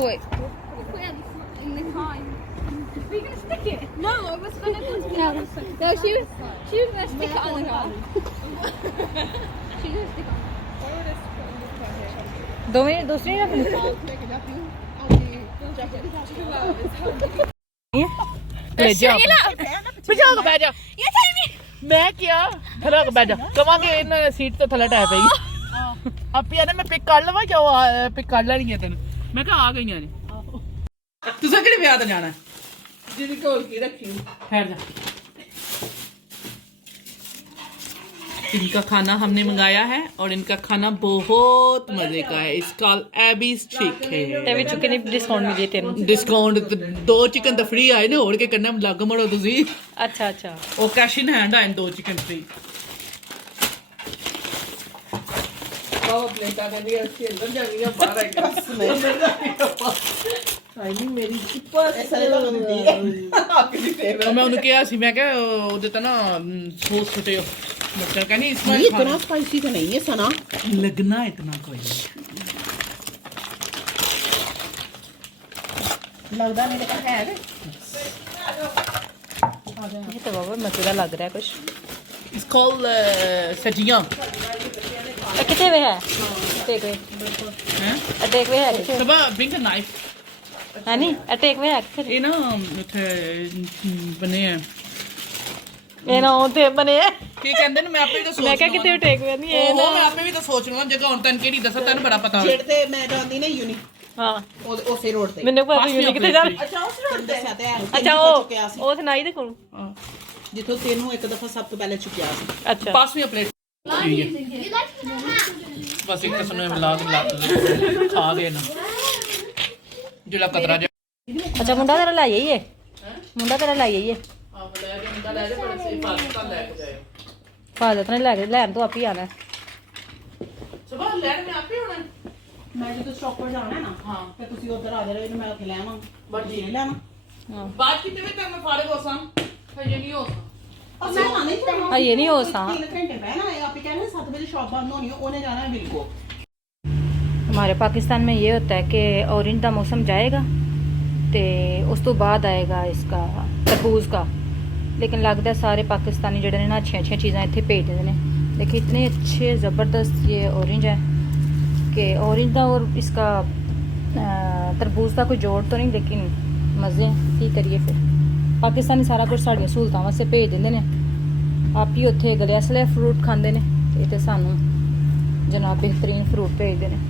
away. In the time. Were you gonna stick it? No, I was gonna put it on. No, she was gonna stick it on the car. She was gonna stick it on. दूसरी रखनी मैं क्या थला बैठ जा कमांगे इन seat तो थला type है आप यार मैं पिक कर लवा क्या पिक कर लेनी है तेन मैं कहा आ गई ने तुसा केड़े ब्याह ते जाना जिदी कोल की रखी ठहर जा इनका खाना हमने मंगाया है और इनका खाना बहुत मजे का है। इसका एबीज ठीक है ते विच कितनी डिस्काउंट मिली तेन डिस्काउंट 2 चिकन तो फ्री आए ने और के करना लग मड़ो तुसी अच्छा अच्छा ओ कैश इन हैंड आए 2 चिकन फ्री पाव प्लेटा कहंदी अच्छी अंदर जानी है बाहर आई स्मेल नहीं मेरी चिप्पा सारे तो दी आपकी फेवरेट मैं उन्हें कहा सी मैं कहा ओदे ता ना सॉस छुटे हो मटर का नहीं इसमें इतना स्पाइसी तो नहीं है सना लगना इतना कोई लगता मेरे का है ये तो बाबा मजेदार लग रहा है कुछ इट्स कॉल्ड सजिया कितने में है टेक वे हैं टेक वे है सब ब्रिंग अ नाइफ है नहीं टेक वे है ये ना उथे बने हैं ये ना उथे बने ਕੀ ਕਹਿੰਦੇ ਨੇ ਮੈਂ ਆਪੇ ਵੀ ਤਾਂ ਸੋਚ ਮੈਂ ਕਿਹਾ ਕਿਤੇ ਟੇਕ ਵੇ ਨਹੀਂ ਇਹ ਨਾ ਮੈਂ ਆਪੇ ਵੀ ਤਾਂ ਸੋਚ ਲਵਾਂ ਜਗ੍ਹਾ ਹੁਣ ਤੈਨੂੰ ਕਿਹੜੀ ਦੱਸਾਂ ਤੈਨੂੰ ਬੜਾ ਪਤਾ ਜਿਹੜੇ ਤੇ ਮੈਂ ਜਾਂਦੀ ਨਾ ਯੂਨੀ ਹਾਂ ਉਸੇ ਰੋਡ ਤੇ ਮੈਨੂੰ ਪਤਾ ਯੂਨੀ ਕਿੱਥੇ ਜਾ ਅੱਛਾ ਉਸ ਰੋਡ ਤੇ ਦੱਸਿਆ ਤੇ ਅੱਛਾ ਉਹ ਸੁਣਾਈ ਦੇ ਕੋਲ ਜਿੱਥੋਂ ਤੈਨੂੰ ਇੱਕ ਦਫਾ ਸਭ ਤੋਂ ਪਹਿਲੇ ਚੁੱਕਿਆ ਸੀ ਅੱਛਾ ਪਾਸਵੀਂ ਪਲੇਟ ਬਸ ਇੱਕ ਸੁਣੋ ਮਿਲਾ ਕੇ ਖਾ ਗਏ ਨਾ ਜਿਹੜਾ ਕਤਰਾ ਅੱਛਾ ਮੁੰਡਾ ਤੇਰਾ ਲੈ ਆਈਏ ਮੁੰਡਾ ਤੇਰਾ ਲੈ ਆਈਏ फादर ने लैन तो आप ही आना सुबह लैन में आप ही होना मैं जो स्टॉप पर जाना है ना हां फिर तुसी उधर आ जाओ मैं उठे लेना बट ये लेना हां बात कितने में तक मैं फाड़े होसा ये नहीं होसा मैं आने ही हां ये नहीं होसा 3 घंटे बहना है आप ही कह रहे हैं 7 बजे शॉप बंद होनी है उन्हें जाना है बिल्कुल हमारे पाकिस्तान में ये होता है कि ऑरेंज का मौसम जाएगा तो उस तो बाद आएगा इसका तरबूज का लेकिन लगता है सारे पाकिस्तानी जड़े ने ना अच्छी अच्छी चीज़ें इतने भेज देते हैं। देखिए इतने अच्छे ज़बरदस्त ये ऑरेंज है कि ऑरेंज का और इसका तरबूज का कोई जोड़ तो नहीं लेकिन मज़े हैं की करिए फिर पाकिस्तानी सारा कुछ साड़ियाँ सहूलतां वास्ते भेज देंगे ने आप ही उत्थे गले असले फ्रूट खाते हैं तो सानू जनाब बेहतरीन फ्रूट भेजते हैं।